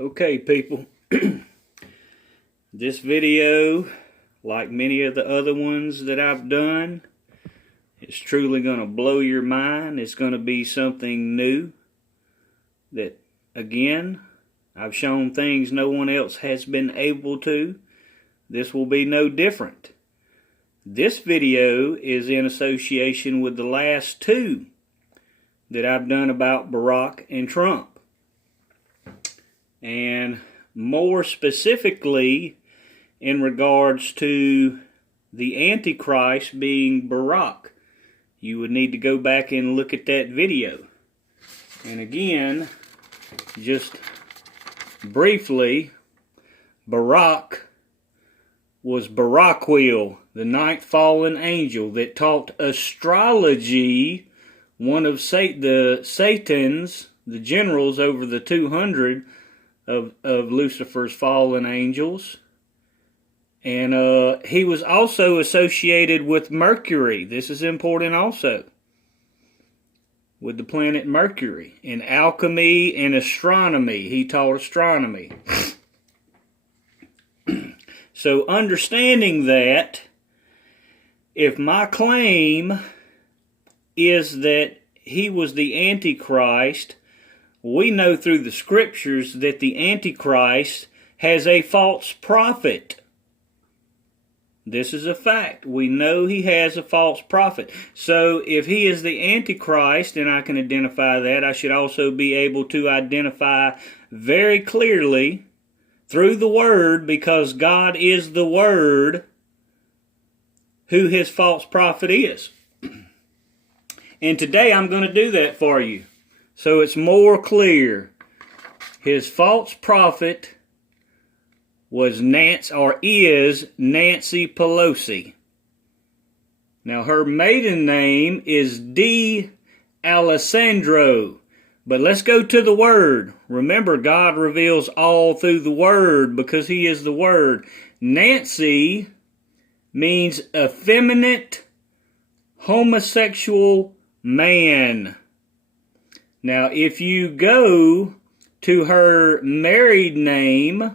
Okay, people, this video, like many of the other ones that I've done, is truly going to blow your mind. It's going to be something new that, again, I've shown things no one else has been able to. This will be no different. This video is in association with the last two that I've done about Barack and Trump. And more specifically, in regards to the Antichrist being Barack, you would need to go back and look at that video. And again, just briefly, Barack was Baraquil, the ninth fallen angel that taught astrology, one of Satan's, the generals over the 200 of Lucifer's fallen angels. And he was also associated with Mercury. This is important also. With the planet Mercury. In alchemy and astronomy. He taught astronomy. So understanding that, if my claim is that he was the Antichrist, we know through the scriptures that the Antichrist has a false prophet. This is a fact. We know he has a false prophet. So if he is the Antichrist, and I can identify that, I should also be able to identify very clearly through the Word, because God is the Word, who his false prophet is. And today I'm going to do that for you, so it's more clear. His false prophet was is Nancy Pelosi. Now her maiden name is Alessandro. But let's go to the Word. Remember, God reveals all through the Word because he is the Word. Nancy means effeminate, homosexual man. Now, if you go to her married name,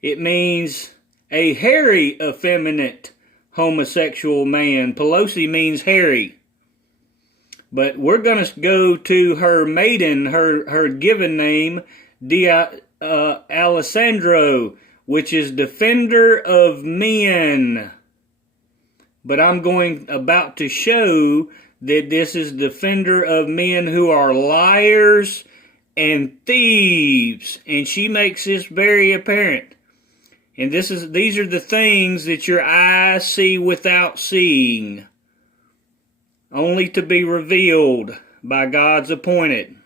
it means a hairy, effeminate, homosexual man. Pelosi means hairy. But we're going to go to her maiden, her given name, Alessandro, which is defender of men. But I'm about to show that this is defender of men who are liars and thieves. And she makes this very apparent. And these are the things that your eyes see without seeing, only to be revealed by God's appointed.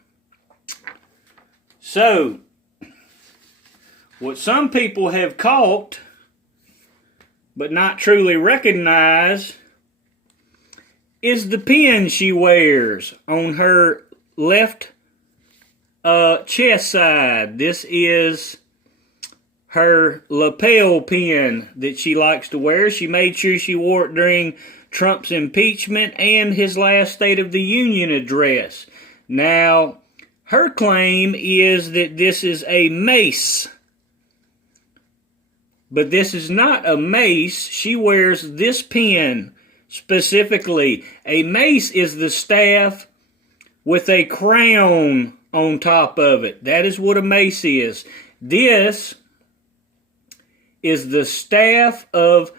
So, what some people have caught, but not truly recognized, is the pin she wears on her left chest side. This is her lapel pin that she likes to wear. She made sure she wore it during Trump's impeachment and his last State of the Union address. Now, her claim is that this is a mace. But this is not a mace. She wears this pin specifically. A mace is the staff with a crown on top of it. That is what a mace is. This is the staff of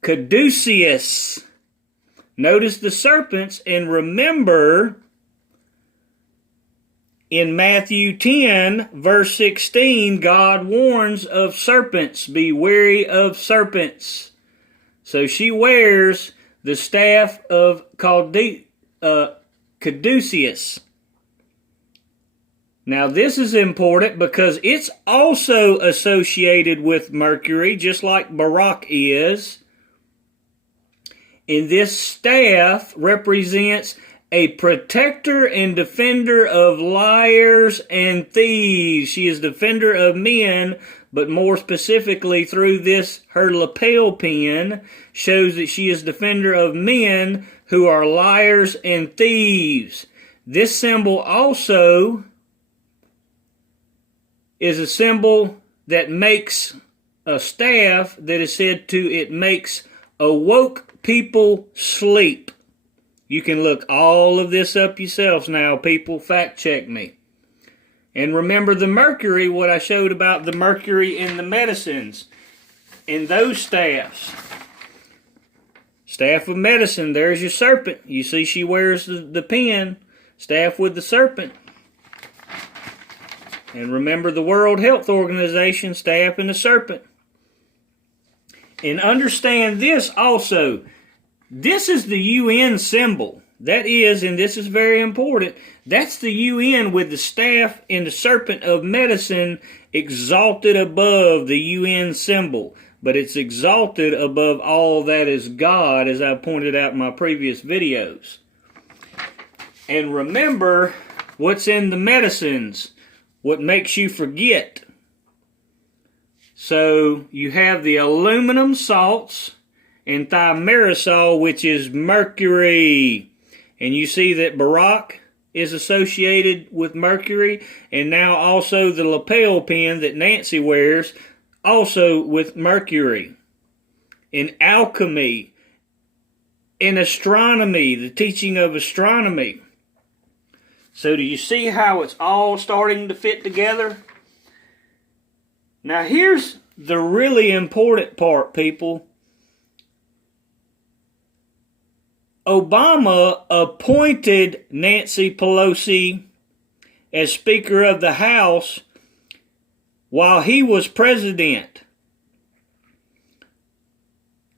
Caduceus. Notice the serpents, and remember in Matthew 10, verse 16, God warns of serpents. Be wary of serpents. So she wears the staff of Caduceus. Now this is important because it's also associated with Mercury, just like Barack is. And this staff represents a protector and defender of liars and thieves. She is defender of men, but more specifically through this, her lapel pin shows that she is defender of men who are liars and thieves. This symbol also is a symbol that makes a staff that is said to, it makes awoke people sleep. You can look all of this up yourselves now, people. Fact check me. And remember the mercury, what I showed about the mercury in the medicines, in those staffs. Staff of medicine, there's your serpent. You see she wears the pen, staff with the serpent. And remember the World Health Organization, staff and the serpent. And understand this also. This is the UN symbol. That is, and this is very important, that's the UN with the staff and the serpent of medicine exalted above the UN symbol. But it's exalted above all that is God, as I pointed out in my previous videos. And remember what's in the medicines, what makes you forget. So you have the aluminum salts and thimerosal, which is mercury. And you see that Barak is associated with mercury, and now also the lapel pin that Nancy wears, also with mercury. In alchemy, in astronomy, the teaching of astronomy. So do you see how it's all starting to fit together? Now here's the really important part, people. Obama appointed Nancy Pelosi as Speaker of the House while he was president.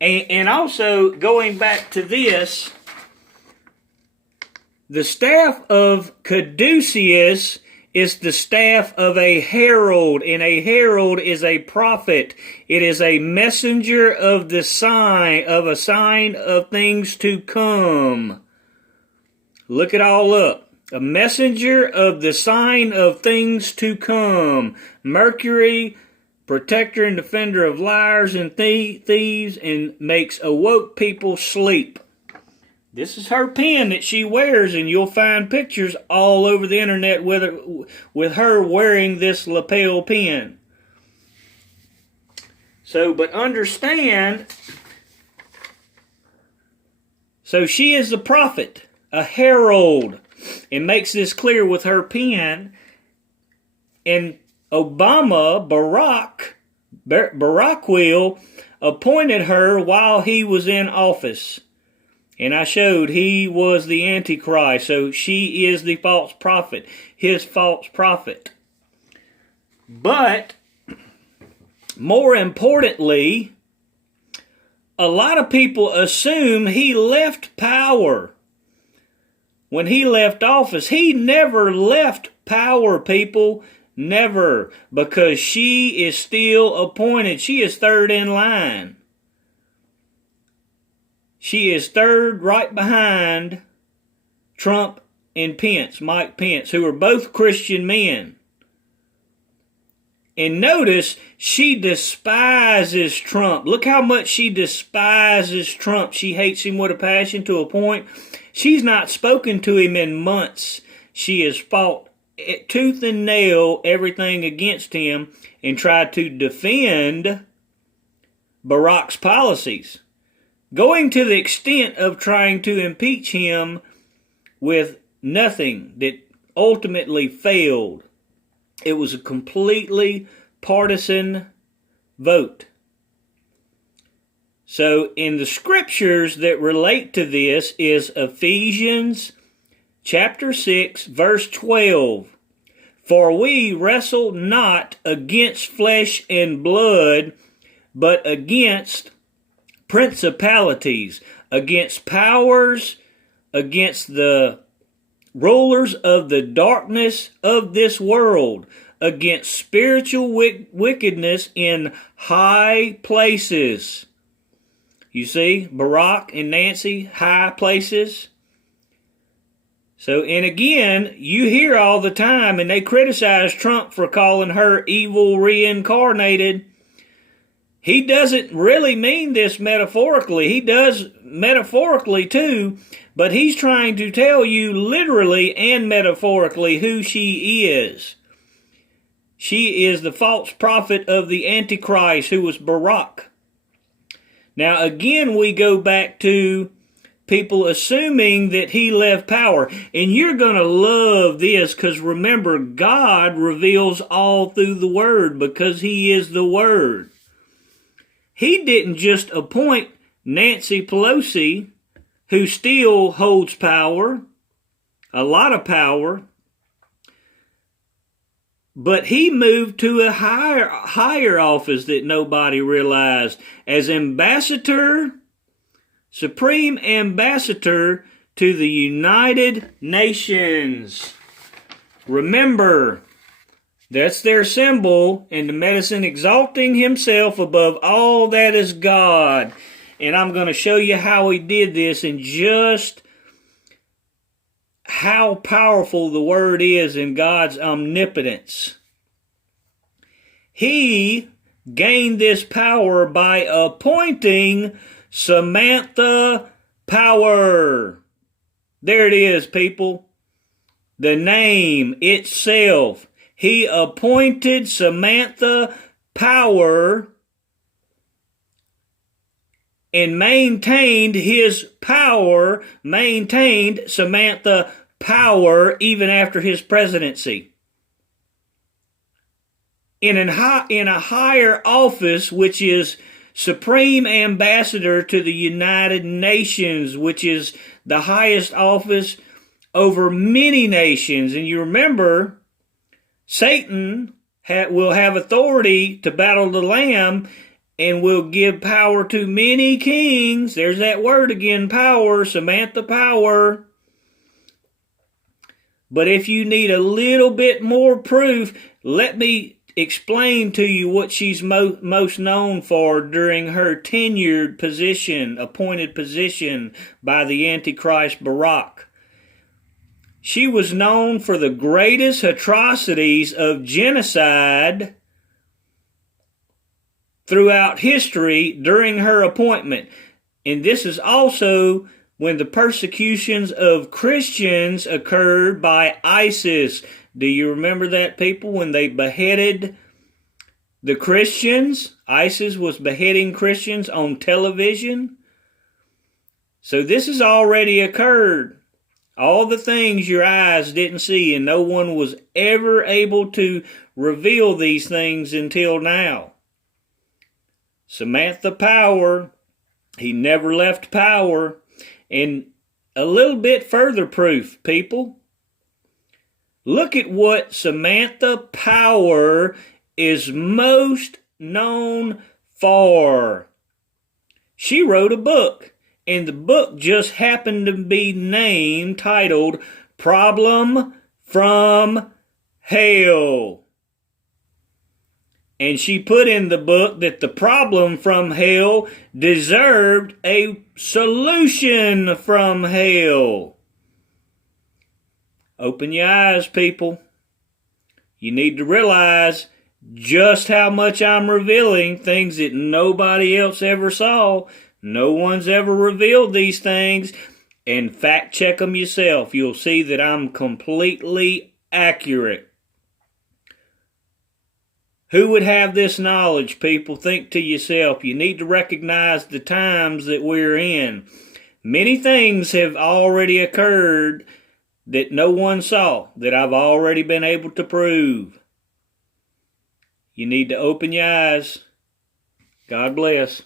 And also, going back to this, the staff of caduceus is the staff of a herald, and a herald is a prophet. It is a messenger of the sign, of a sign of things to come. Look it all up. A messenger of the sign of things to come. Mercury, protector and defender of liars and thieves, and makes awoke people sleep. This is her pen that she wears, and you'll find pictures all over the internet with her wearing this lapel pen. So, but understand, so she is the prophet, a herald, and makes this clear with her pen. And Obama, Barack appointed her while he was in office. And I showed he was the Antichrist, so she is the false prophet, his false prophet. But, more importantly, a lot of people assume he left power. When he left office, he never left power, people. Never. Because she is still appointed. She is third in line. She is third right behind Trump and Pence, Mike Pence, who are both Christian men. And notice, she despises Trump. Look how much she despises Trump. She hates him with a passion to a point. She's not spoken to him in months. She has fought tooth and nail everything against him and tried to defend Barack's policies, going to the extent of trying to impeach him with nothing that ultimately failed. It was a completely partisan vote. So in the scriptures that relate to this is Ephesians chapter 6, verse 12. For we wrestle not against flesh and blood, but against principalities, against powers, against the rulers of the darkness of this world, against spiritual wickedness in high places. You see, Barack and Nancy, high places. So, and again, you hear all the time, and they criticize Trump for calling her evil reincarnated. He doesn't really mean this metaphorically. He does metaphorically too, but he's trying to tell you literally and metaphorically who she is. She is the false prophet of the Antichrist, who was Barak. Now again, we go back to people assuming that he left power. And you're going to love this, because remember, God reveals all through the Word, because he is the Word. He didn't just appoint Nancy Pelosi, who still holds power, a lot of power, but he moved to a higher office that nobody realized as ambassador, supreme ambassador to the United Nations. Remember, that's their symbol in the medicine, exalting himself above all that is God. And I'm going to show you how he did this and just how powerful the Word is in God's omnipotence. He gained this power by appointing Samantha Power. There it is, people. The name itself. He appointed Samantha Power and maintained his power, maintained Samantha Power even after his presidency. In a higher office, which is Supreme Ambassador to the United Nations, which is the highest office over many nations. And you remember, Satan will have authority to battle the Lamb and will give power to many kings. There's that word again, power, Samantha Power. But if you need a little bit more proof, let me explain to you what she's most known for during her tenured position, appointed position by the Antichrist Barak. She was known for the greatest atrocities of genocide throughout history during her appointment. And this is also when the persecutions of Christians occurred by ISIS. Do you remember that, people? When they beheaded the Christians, ISIS was beheading Christians on television. So this has already occurred. All the things your eyes didn't see, and no one was ever able to reveal these things until now. Samantha Power, he never left power. And a little bit further proof, people. Look at what Samantha Power is most known for. She wrote a book, and the book just happened to be titled Problem from Hell. And she put in the book that the problem from hell deserved a solution from hell. Open your eyes, people. You need to realize just how much I'm revealing, things that nobody else ever saw. No one's ever revealed these things. And fact check them yourself. You'll see that I'm completely accurate. Who would have this knowledge, people? Think to yourself. You need to recognize the times that we're in. Many things have already occurred that no one saw, that I've already been able to prove. You need to open your eyes. God bless.